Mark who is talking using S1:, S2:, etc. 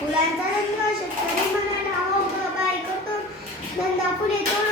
S1: फुलांचा धंदा शेतकरी म्हणा धावा उभा हो बायको धंदा पुढे तो.